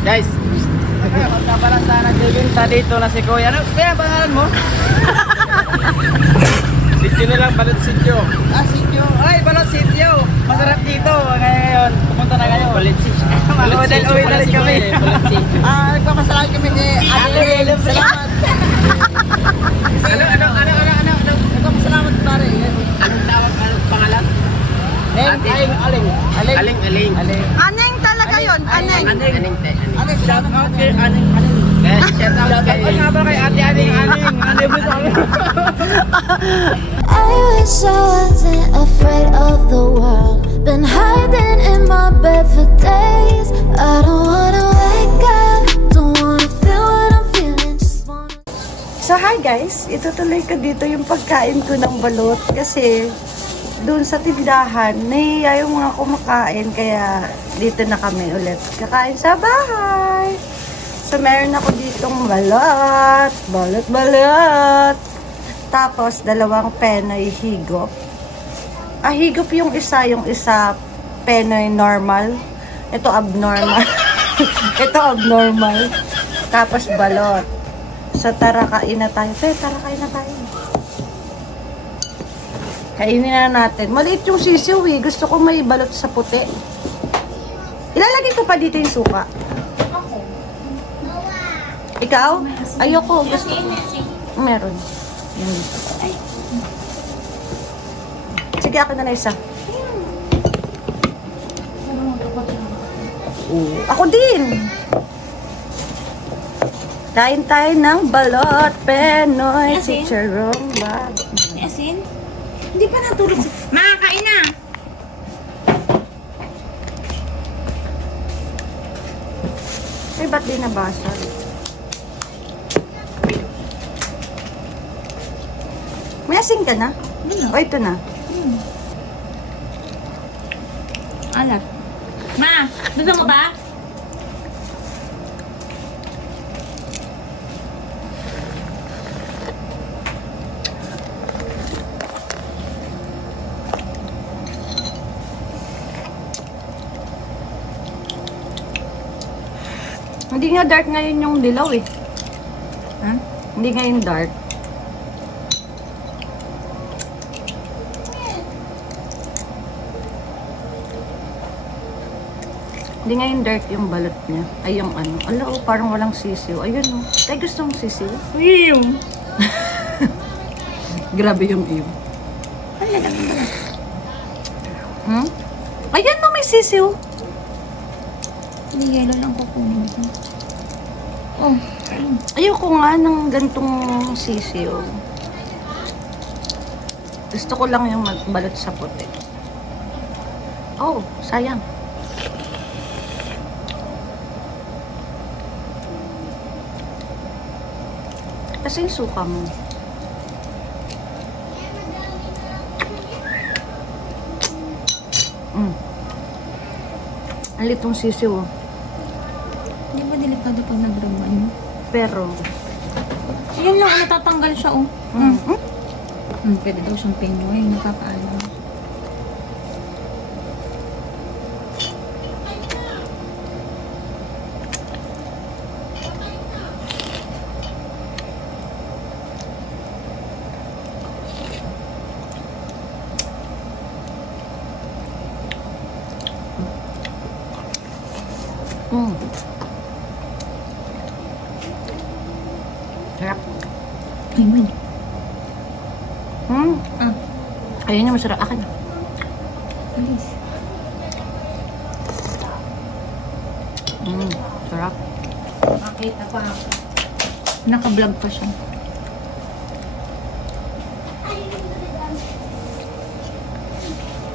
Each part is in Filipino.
Guys, magka pala sana nagbibinta dito na si Kuya. Ano, kaya pangalan mo? Sityo na lang, balot sityo. Ah, sityo. Ay, balot sityo. Masarap dito. Ngayon, pumunta na kayo. Balot sityo. Balot sityo pala si Kuya. Balot sityo. Nagpapasalamat kami ni Ate Lil. Salamat. Ano? Nagpapasalamat pare. Anong tawag? Anong pangalan? Aling. Aneng talaga yun, aneng. Ate, salamat kay Aning. Shout out kay... Ano nga ba kay Ate Aning? Ano ba sa amin? I wish I wasn't afraid of the world. Been hiding in my bed for days. I don't wanna wake up. Don't wanna feel what I'm feeling. Just wanna. So hi guys, itutuloy ko dito yung pagkain ko ng balot kasi doon sa tindahan, nahiya yung mga kumakain kaya dito na kami ulit kakain sa bahay. So meron ako ditong balot. Tapos dalawang penoy higop. Higop yung isa penoy normal. Ito abnormal. Ito abnormal. Tapos balot. So tara kain na tayo. Tara kain na tayo. Kainin na natin. Maliit yung sisiw eh. Gusto ko may balot sa puti. Ilalagay ko pa dito yung suka. Ikaw? Ayoko. Gusto ko. Meron. Yan dito. Sige, ako na isa. Ako din. Kain tayo ng balot, penoy, chicharong bag. Asin? Hindi pa natulog si... Makakain na! Ay, ba't di nabasa? May asin ka na? O, ito na. Alat. Ma! Gusto mo ba? Hindi nga dark ngayon yung dilaw eh. Ha? Hindi ngayon dark. Hindi ngayon dark yung balot niya. Ay, yung ano. Ala, oh, parang walang sisiw. Ayun, oh. Tay, gusto mong sisiw? Ew! Grabe yung iyo. Ayan na, may sisiw. Hindi yelo lang kukunin ko. Oh, ayun. Ayoko nga ng gantong sisiw. Gusto ko lang yung balot sa puti. Oh, sayang. Kasi yung suka mo. Ang litong sisiw. Oh. Hindi ba delikado pag nag-raman? Pero, Yan lang, natatanggal siya, oh. Pwede daw siyang penoy, nakakaalam. Sarap. Ayun. Ayun yung masarap. Akin. Alis. Sarap. Makita pa ako. Naka-vlog pa siya.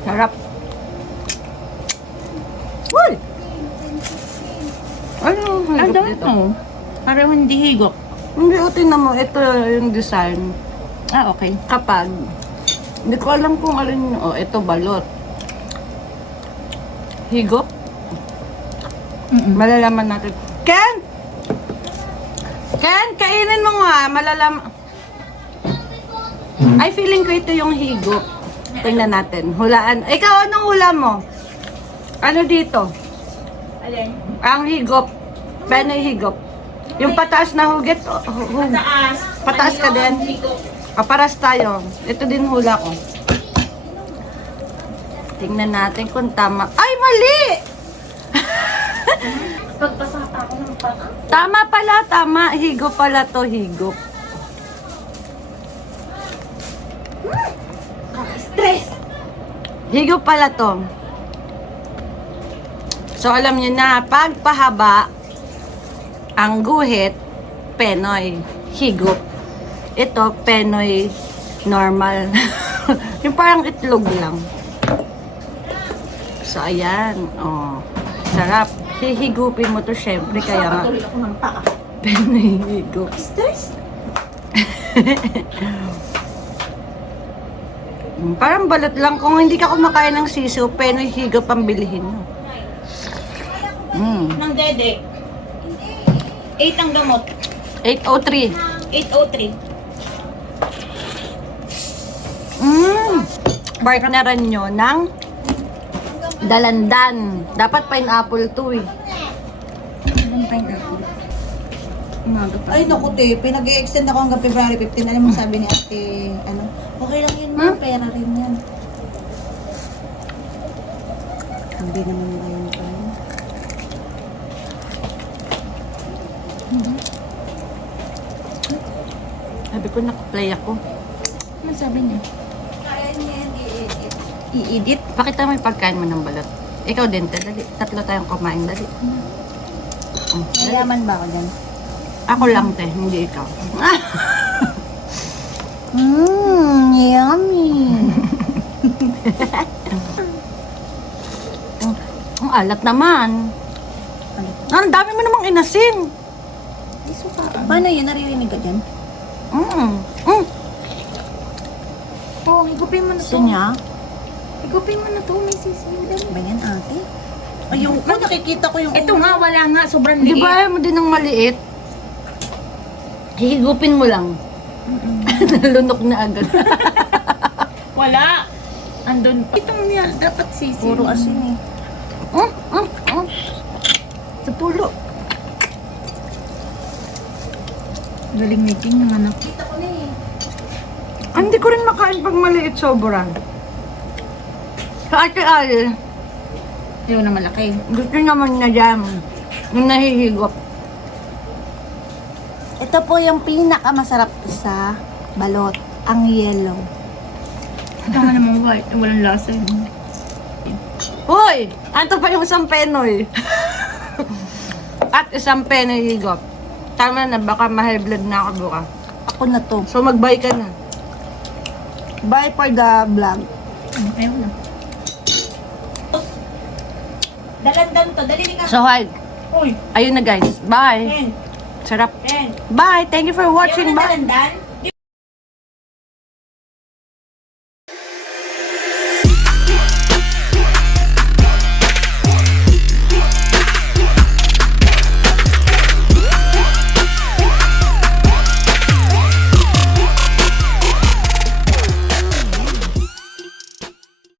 Sarap. Uy! Ano yung higop dito? Parang hindi higop. Hindi, o tingnan mo. Ito yung design. Ah, okay. Kapag, hindi ko alam kung alin yung, ito balot. Higop. Malalaman natin. Ken! Ken, kainin mo nga. Malalaman. Ay, feeling ko ito yung higop. Tingnan natin. Hulaan. Ikaw, anong hula mo? Ano dito? Alin? Ang higop. Penoy higop. Yung pataas na hugit, pataas ka din. Paras tayo. Ito din hula ko. Tingnan natin kung tama. Ay, mali! Pagpasata ako ng pata. Tama pala, tama. Higop pala to, higop. Stress! Higop pala to. So, alam niyo na, pagpahaba, ang guhit, Penoy, higop. Ito, Penoy, normal. Yung parang itlog lang. So, ayan. Oh, sarap. Hihigupin mo to, syempre. Kaya nga, Patuloy ako ng paa. Penoy higop. Stress? Parang balot lang. Kung hindi ka kumakain ng sisiw, Penoy higop ang bilihin mo. Ng dede. 8 ang gamot. 803. 803. Partneran nyo ng dalandan. Dapat pineapple to eh. Anong pineapple? Umaga pa. Ay, naku, te. Pinag-i-extend ako hanggang February 15. Alam mo sabi ni ate, ano? Okay lang yun, ma'am. Pera rin yan. Hindi naman ba yun tayo? Sabi ko, nakaplay ako. Ano sabi niya? Kaya niya yan i-edit. I-edit? Pakita mo yung pagkain mo ng balot. Ikaw din, te. Dali. Tatlo tayong kumain. Dali. Dali. Mayaman ba ako dyan? Ako lang, te. Hindi ikaw. Yummy. Ang alat naman. Ang dami mo namang inasin. Paano yun? Naririnig ka dyan? Oh, higupin mo na to. Gusto niya? Higupin mo na to. May sisiyo. Ba yan, ate? Ayun ko, nakikita ko yung Ito nga, wala nga. Sobrang Di liit. ba ayaw mo din ng maliit? Hihigupin mo lang. Nalunok na agad. Wala. Andun pa. Itong niya, dapat sisiyo. puro asin eh. Sa pulo. Galing ni King yung anak. Hindi ko rin makain pag maliit sobra. Sa ate Al, Ayaw na malaki. gusto naman na jam. Yung nahihigop. Ito po yung pinakamasarap sa balot. Ang yellow. Ito nga namang white. Walang lasa yun. Hoy! Anto pa yung isang Penoy. At isang Penoy higop. Tama na, baka ma-high blood na ako bukas. Ako na to. So mag-buy ka na. Bye for the vlog. Ayaw na. Dalandan to. Dali ka. So hi. Uy. Ayun na guys. Bye. Ken. Sarap. Ken. Bye. Thank you for watching. Ayaw na Bye. dalandan.